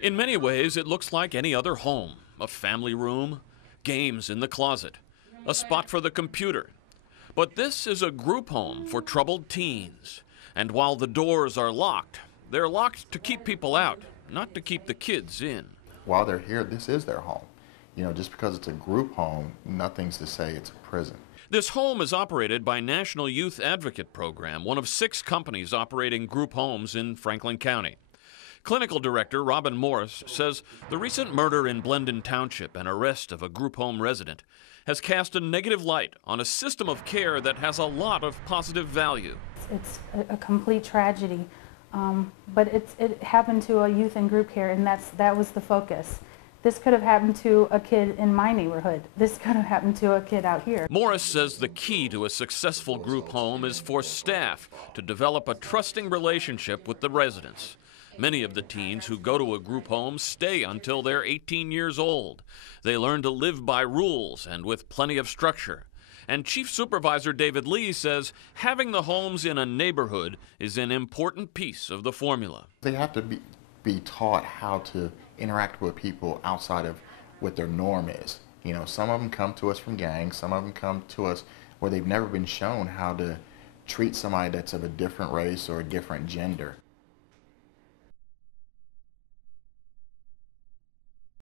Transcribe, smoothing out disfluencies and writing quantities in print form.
In many ways, it looks like any other home. A family room, games in the closet, a spot for the computer. But this is a group home for troubled teens. And while the doors are locked, they're locked to keep people out, not to keep the kids in. While they're here, this is their home. You know, just because it's a group home, nothing's to say it's a prison. This home is operated by National Youth Advocate Program, one of 6 companies operating group homes in Franklin County. Clinical Director Robin Morris says the recent murder in Blendon Township and arrest of a group home resident has cast a negative light on a system of care that has a lot of positive value. It's a complete tragedy, but it happened to a youth in group care, and that was the focus. This could have happened to a kid in my neighborhood. This could have happened to a kid out here. Morris says the key to a successful group home is for staff to develop a trusting relationship with the residents. Many of the teens who go to a group home stay until they're 18 years old. They learn to live by rules and with plenty of structure. And Chief Supervisor David Lee says having the homes in a neighborhood is an important piece of the formula. They have to be taught how to interact with people outside of what their norm is. You know, some of them come to us from gangs, some of them come to us where they've never been shown how to treat somebody that's of a different race or a different gender.